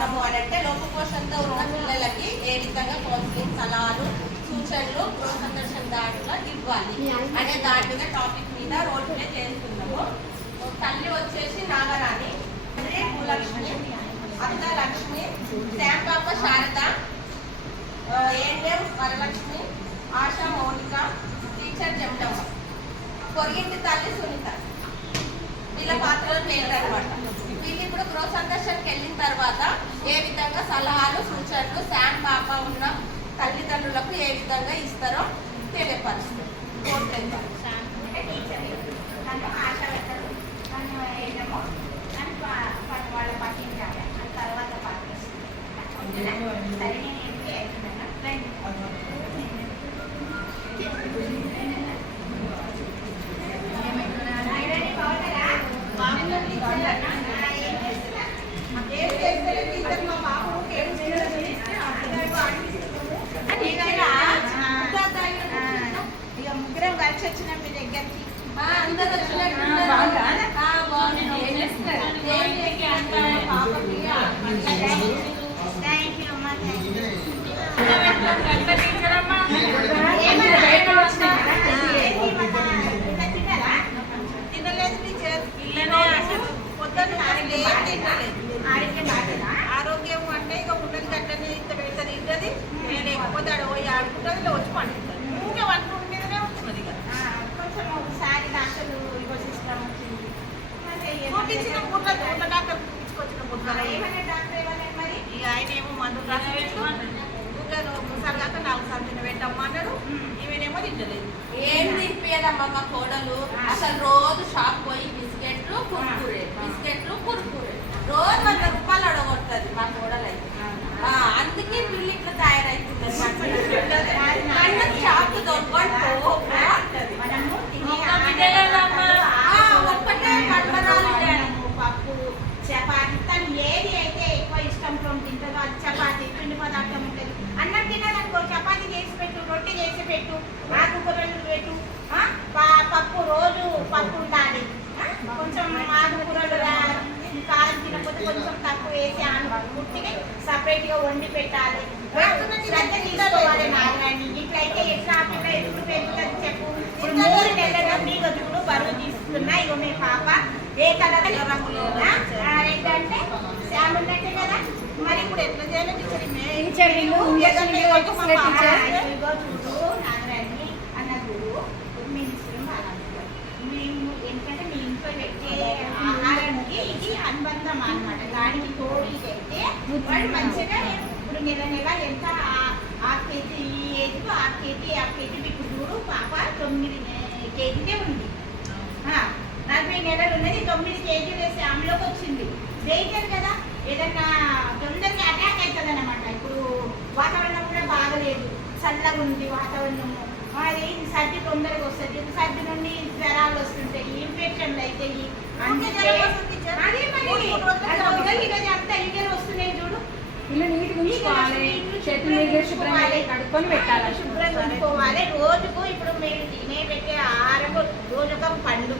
చేస్తున్నాము అని అంటే లోపపోషణతో ఉన్న పిల్లలకి ఏ విధంగా కౌన్సిలింగ్ సలహాలు సూచనలు గృహ సందర్శన దాంట్లో ఇవ్వాలి అనే దాని మీద టాపిక్ మీద రోల్ ప్లే చేస్తున్నాము. తల్లి వచ్చేసి నాగరాణి, భూలక్ష్మి, అత్త లక్ష్మి, శాంపాప శారద, ఏఎన్ఎం వరలక్ష్మి, ఆశా మౌనిక, టీచర్ జమలమ్మ, పొరిగింటి తల్లి సునీత. వీళ్ళ పాత్రలు పేరు అనమాట. వీళ్ళు ఇప్పుడు గృహ సందర్శనకి వెళ్ళిన తర్వాత ఏ విధంగా సలహాలు సూచనలు శామ్ పాప ఉన్న తల్లిదండ్రులకు ఏ విధంగా ఇస్తారో తెలియపరుస్తారు. వాళ్ళ పట్టించాలి తర్వాత ముగ్గురం కలిసి వచ్చినాం మీ దగ్గరికి. అందరూ ఆరోగ్యం అంటే ఇక ఉండదు గట్టని ఇంత పెడుతుంది ఇంటది లేకపోతే పోయి ఆడుకుంటుంది వచ్చి పండుతుంది ఊకే వంట మీదనే ఉంటున్నది. కొంచెం ఒకసారి డాక్టర్లు సిస్టమ్ వచ్చింది చూపించిన ఊళ్ళో డాక్టర్ చూపించుకొచ్చిన ముద్ర ఏమైనా డాక్టర్ ఏమన్నా మరి ఇక ఆయన ఏమో మందులు రాసి ఊళ్ళో 3 సార్లు కాక 4 సార్లు తిన పెట్టమ్మా అన్నాడు. ఈమెనేమో తింటలేదు. ఏం తినిపించదమ్మా మా కోడలు. అసలు రోజు షాప్ పోయి బిస్కెట్లు కురుకురే రోజు 100 రూపాయలు అడగొడుతుంది మా కోడలు అయితే. అందుకే పిల్లి ఇట్లా తయారైతుంది. షాప్ ఒక్కటే పప్పు చపాతి తను ఏది అయితే ఎక్కువ ఇష్టంతో తింటుందో అది చపాతి పిండి పదార్థం ఉంటుంది. అన్నం తిన్నదనుకో చపాతి చేసి పెట్టు, రొట్టె చేసి పెట్టు, ఆకుకూరలు పెట్టు, పప్పు రోజు పప్పు ఉండాలి. కొంచెం ఆకుకూరలు కారం తినకపోతే కొంచెం తక్కువ వేసి పుట్టికి సపరేట్ గా వండి పెట్టాలి. శ్రద్ధ తీసుకోవాలి. నాగరాణి ఇట్లయితే ఎట్లా పిల్ల ఎప్పుడు పెరుగుతుంది చెప్పు. 3 నెలల మీకు చూడు బరువు తీసుకున్నా. ఇగో మీ పాప ఏ కలర్ రంగులు ఏంటంటే శామ్ ఉన్నట్టే కదా. మరి ఇప్పుడు ఎట్లా చేయాలి టీచర్? చూడు నాగరాణి అన్న చూడు మీ మేము ఎందుకంటే మీ ఇంట్లో పెట్టే ఆహారానికి ఇది అనుబంధం అన్నమాట. దానికి తోడు అయితే వాడు మంచిగా ఇప్పుడు నెల ఎంత 6 కేజీ ఈ ఏజ్కు 6 కేజీ మీకు చూడు పాప 9 కేజీలే ఉంది. 40 నెలలు ఉన్నది 9 కేజీలు వేసి ఆమెలోకి వచ్చింది. డేంజర్ కదా, ఏదన్నా తొందరగా అటాక్ అవుతుంది అనమాట. ఇప్పుడు వాతావరణం కూడా బాగలేదు, చల్లగా ఉంది వాతావరణము. అది సర్ది తొందరగా వస్తుంది. సర్ది నుండి జ్వరాలు వస్తుంటాయి, ఇన్ఫెక్షన్లు అవుతాయి. అదే మరి అంతా ఈగలు వస్తున్నాయి చూడు. శుభ్రంగా ఉంచుకోవాలి. రోజుకు ఇప్పుడు మీరు తినే పెట్టే ఆహారం రోజుక పండు,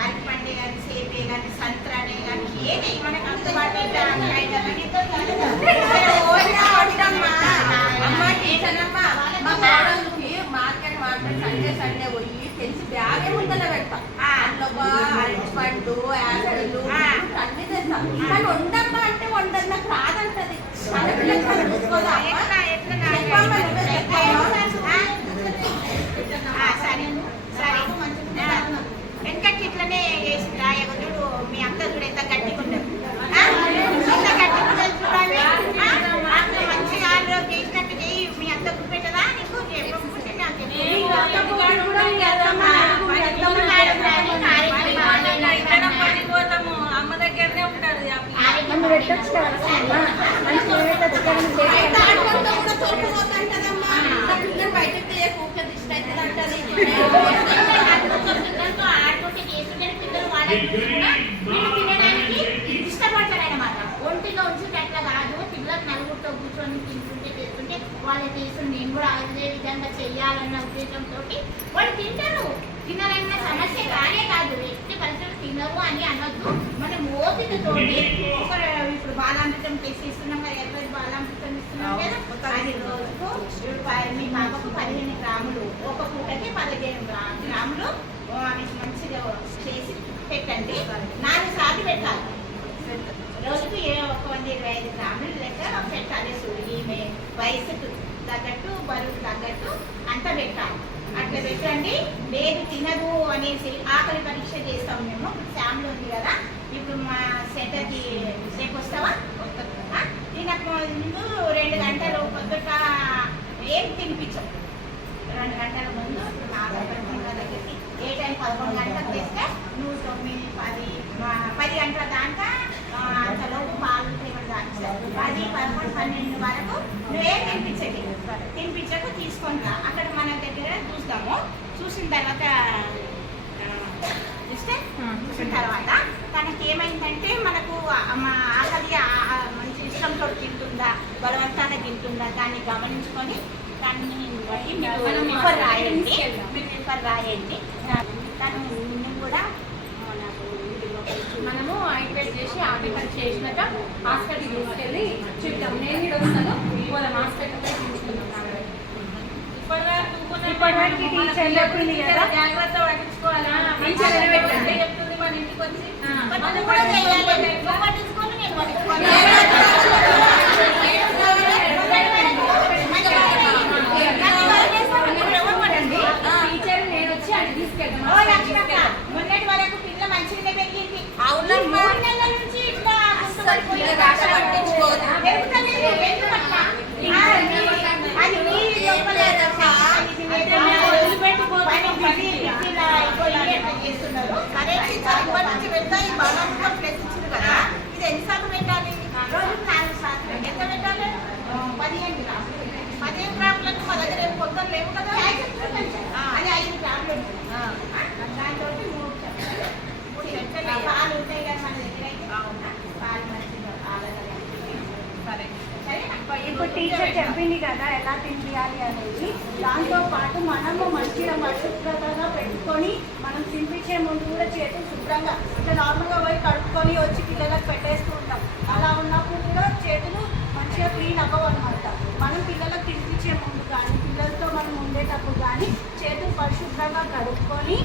అరటి పండే కానీ సేపే కానీ సంత్రానే కానీ ఏది మనకు అందుబాటులో మార్కెట్ సండే పోయి తెలిసి బ్యాగే ముందర పెడతా. అందులో అరటి పండు యాపిల్ అన్ని తెస్తాం. కానీ వండమ్మా అంటే వండదు, నాకు రాదంటది. వెనకటి ఇట్లనే చేసిందా చూడు. మీ అక్క చూడు ఎంత గట్టిగా ఉండదు, ఎంత గట్టిగా ఉండదు చూడాలి. అంత మంచిగా ఆరోగ్యం చేసినట్టు చేయి. మీ అక్క గుర్పెట్టదా నీకు? అమ్మ దగ్గరనే ఉంటాడు. బయటకు తినడానికి ఇష్టపడతారు అనమాట. ఒంటిగా ఉంచుంటే అట్లా కాదు. పిల్లలకు నలుగురితో కూర్చొని తింటుంటే చేస్తుంటే వాళ్ళు తీసుకుని నేను కూడా అదే విధంగా చెయ్యాలన్న ఉద్దేశంతో వాళ్ళు తింటారు. తినాలన్న సమస్య కానే కాదు, ఎట్టి పరిస్థితులు తినరు అని అనొద్దు. మనం ఓపికతో ఇప్పుడు బాలామృతం టెస్ట్ ఇస్తున్నాం కదా, ఎవరి బాలామృతం ఇస్తున్నాం కదా, అది రోజుకు మీ పాపకు 15 గ్రాములు, ఒక పూటకి 15 గ్రాములు అవి మంచిగా చేసి పెట్టండి. 4 సార్లు పెట్టాలి. రోజుకు 125 గ్రాములు లెక్క పెట్టాలి. ఈమె వయసుకు తగ్గట్టు బరువు తగ్గట్టు అంతా పెట్టాలి. అట్లా పెట్టండి. లేదు తినదు అనేసి ఆకలి పరీక్ష చేస్తాం మేము. ఇప్పుడు శామ్లో ఉంది కదా, ఇప్పుడు మా సెంటర్కి రేపు వస్తావా? తినకు ముందు 2 గంటలు పొద్దుట ఏం తినిపించవు. 2 గంటల ముందు దగ్గరికి ఏ టైం 11 గంటలకు తెస్తే నువ్వు 9, 10 గంటల దాకా అంతలోపు పాలు దాకా 10, 11, 12 వరకు నువ్వేం తినిపించకు తీసుకొని రా. అక్కడ మన దగ్గర చూస్తాము. చూసిన తర్వాత చూసిన తర్వాత తనకి ఏమైందంటే మనకు ఆకలి మంచి ఇష్టంతో తింటుందా, బలవంతాన్ని తింటుందా దాన్ని గమనించుకొని దాన్ని బట్టి మీరు రిఫర్ రాయండి. తను కూడా మనము ఐపేట్ చేసి ఆర్టికల్ చేసినాక హాస్పిటల్కి తీసుకెళ్ళి చూద్దాం. నేను కూడా వస్తాను, పోదాం హాస్పిటల్లో తీసుకుంటున్నాను. ఇప్పటివరకు టీచర్ చెప్పింది కదా, జాగ్రత్త పట్టించుకోవాలా. టీచర్ పెట్టండి చెప్తుంది మన ఇంటికి వచ్చి మొన్నటి వరకు పిల్ల మంచిగానే పెరిగింది. సరే ఇప్పటి నుంచి వెళ్తా ఈ బాలామృతం ప్లేస్ ఇచ్చింది కదా, ఇది ఎన్నిసార్లు పెట్టాలి? రోజుకు 4 సార్లు. ఎంత పెట్టాలి? 15 గ్రాములు. 15 గ్రాములకు మా దగ్గర ఏం కొత్తలు లేవు కదా. అది 5 గ్రాములు. దాంతో 3 చెంచాలు పాలు ఉంటాయి కదా మన దగ్గర అయితే. పాలు మంచిగా సరే ఇప్పుడు టీచర్ చెప్పింది కదా ఎలా తినిపించాలి అనేది. దాంతో పాటు మనము మంచిగా పరిశుభ్రతగా పెట్టుకొని మనం తినిపించే ముందు కూడా చేతులు శుభ్రంగా ఇట్లా నార్మల్గా పోయి కడుక్కొని వచ్చి పిల్లలకు పెట్టేస్తూ ఉంటాం. అలా ఉన్నప్పుడు కూడా చేతులు మంచిగా క్లీన్ అవ్వవు అనమాట. మనం పిల్లలకు తినిపించే ముందు కానీ పిల్లలతో మనం ఉండేటప్పుడు కానీ చేతులు పరిశుభ్రంగా కడుక్కొని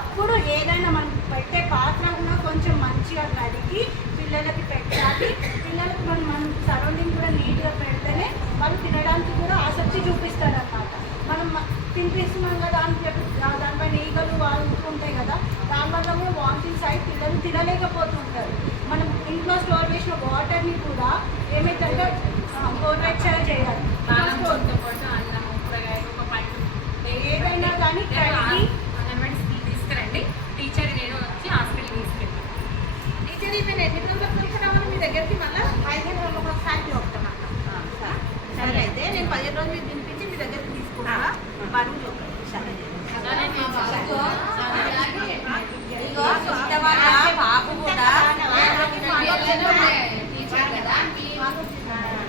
అప్పుడు ఏదైనా మనం పెట్టే పాత్ర కూడా కొంచెం మంచిగా కడిగి పిల్లలకి పెట్టాలి. పిల్లలకు మనం సరౌండింగ్ కూడా నీట్గా పెడితేనే వాళ్ళు తినడానికి కూడా ఆసక్తి చూపిస్తారన్నమాట. మనం తినిపిస్తున్నాం కదా దానిపైన ఈగలు వాళ్ళు ఉంటాయి కదా, దానివల్ల కూడా వామిటింగ్ సైడ్ పిల్లలు తినలేకపోతుంటారు. మనం ఇంట్లో స్టోర్ చేసిన వాటర్ని కూడా ఏమైతుందంటే గోరువెచ్చగా చేయాలి. ఏదైనా కానీ కడిగి తీసుకురండి. టీచర్ నేను వచ్చి హాస్పిటల్ తీసుకెళ్తాను. టీచర్ ఇప్పుడు ఎన్ని రోజులకు తీసుకురావాలి మీ దగ్గరికి? మళ్ళీ 15 రోజులకు ఒకసారి వస్తాం. సరే అయితే నేను 15 రోజులు మీకు తినిపించి మీ దగ్గరికి తీసుకుంటా. బరువు చూడండి. బాబు కూడా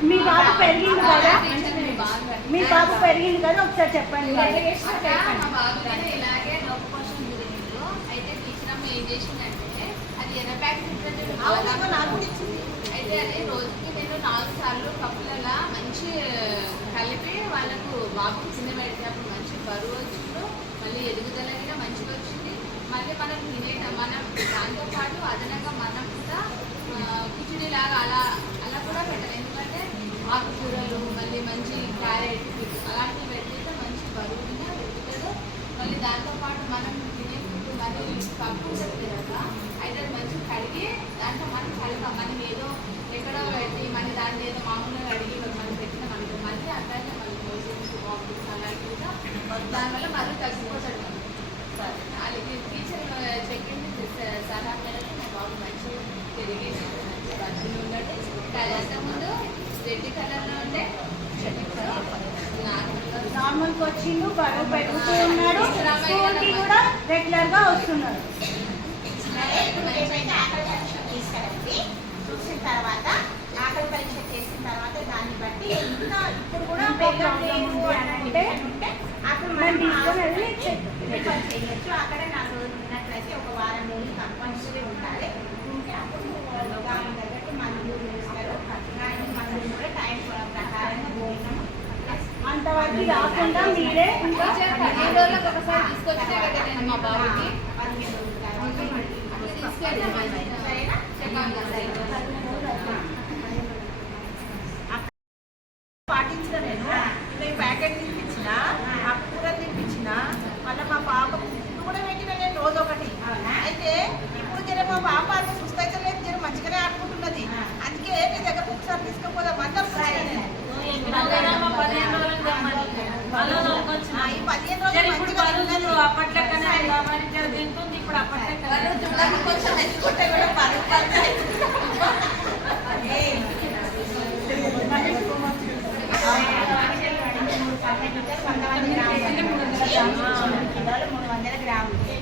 మీ బాబు పెరిగింది కదా, మీ బాబు పెరిగింది కదా, ఒకసారి చెప్పండి. ఇలాగే నొప్పి కోసం గురించి అయితే టీచర్ ఏం చేసిందంటే అది ఎర్ర ప్యాకెట్ అయితే అది రోజుకి నేను 4 సార్లు కప్పులలో మంచి కలిపి వాళ్ళకు బాబుకి చిన్న పెడితే అప్పుడు మంచి బరువు వచ్చిండు, మళ్ళీ ఎదుగుదల కూడా మంచిగా వచ్చింది. మళ్ళీ మనం మనం దాంతోపాటు అదనంగా మనం కూడా కిచిడి లాగా అలా కూడా పెట్టాలి. ఎందుకంటే ఆకుకూరలు మళ్ళీ మంచి క్యారెట్ అలాంటివి పెడితే మంచి బరువుగా పెరుగుతుంది. మళ్ళీ దాంతోపాటు మనం తినే ఫుడ్ మళ్ళీ పప్పు ఉంటుంది కదా, అయితే మంచి కడిగి దాంట్లో మనం కలపాలి. మనం ఏదో ఎక్కడో పెట్టి మళ్ళీ దాంట్లో ఏదో మామూలుగా అడిగి మనం పెట్టిన మనకు మళ్ళీ అట్లాగే మళ్ళీ మోషన్స్ వామిటింగ్స్ అలాంటివి దానివల్ల మళ్ళీ తగ్గిపోతాడు. వాళ్ళకి టీచర్ చెప్పింది సలహా మేరకు నా బాబు మంచిగా పెరిగి బతుకులు ఉన్నాడు. ముందు రెడ్ కలర్లో ఉండే నార్మల్కి వచ్చిండు, బరువు పెరుగుతూ ఉన్నాడు, స్కూల్కి కూడా రెగ్యులర్గా వస్తున్నాడు. ఆకలి పరీక్ష తీసుకురండి. చూసిన తర్వాత ఆకలి పరీక్ష చేసిన తర్వాత దాన్ని బట్టి ఇంకా ఇప్పుడు కూడా ఉంటే అప్పుడు మనం రిఫర్ చేయొచ్చు. అక్కడ 4 రోజులు ఉన్నట్లయితే 1 వారం రోజులు కంపల్సరీ ఉండాలి. ఉంటే అప్పుడు దాని తగ్గట్టు మందులు వేస్తారు. ఇక్కడికి రాకుండా మీరే ఇంకా టీచర్ 15 రోజులకు ఒకసారి తీసుకొచ్చినా కదా నేను మా బాబుకి 15 రోజుల తర్వాత అట్లా తీసుకెళ్ళి సరేనా? పాటించిన నేను ఈ ప్యాకెట్ తినిపించిన ఆ కూర తినిపించిన మళ్ళీ మా పాప ఫుడ్ కూడా పెట్టిన నేను రోజు ఒకటి. అయితే ఇప్పుడు జర మా పాప అంత సుస్థ అయితే లేదు, జర మంచిగానే ఆడుకుంటున్నది. అందుకే మీ దగ్గరకు ఒకసారి తీసుకుపోదాం అందరం. ఈ 15 రోజులు మంచిగా తిన్నది. వాళ్ళు చూడడానికి కొంచెం మెచ్చుకుంటే కూడా పరుగు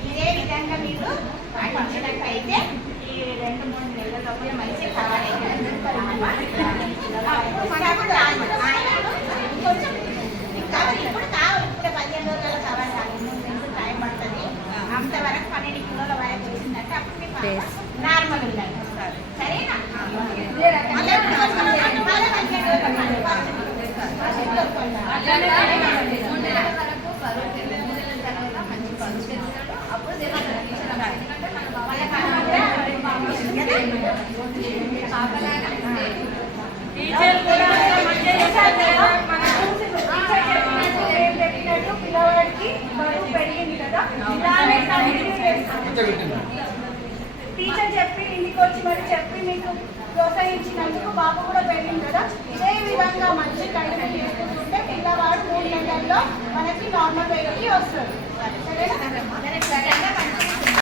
ఇదే విధంగా మీరు పాటించినట్లయితే ఈ 2-3 నెలల లోపల మంచి కవర్ ఇప్పుడు కావాలి, ఇప్పుడు 15 రోజుల కవర్ కాదు, 3 నెలలు టైం పడుతుంది. అంతవరకు 12 కిలోల వరకు వచ్చిందంటే అప్పుడు మీ పాప నార్మల్ ఉండాలి. సరేనా? మళ్ళీ 15 రోజుల వరకు బరువు పెరిగి 3 నెలల తర్వాత మంచి బరువు పెరుగుతాడు. అప్పుడు తెలుస్తుంది టీచర్ అమ్మ. ఎందుకంటే మన పాపలాగా టీచర్ కూడా పెట్టినట్టు పిల్లవాడికి బరువు పెరిగింది కదా, ఇలానే కంటిన్యూ చేస్తాను. టీచర్ చెప్పి ఇంటికి వచ్చి మరి చెప్పి మీకు ప్రోత్సహించినందుకు బాబు కూడా పెరిగింది కదా, ఇదే విధంగా మంచి కంటిన్యూ చేసుకుంటుంటే పిల్లవాడు 3 నెలల్లో మనకి నార్మల్ వెయిట్కి వస్తుంది. సరేనా?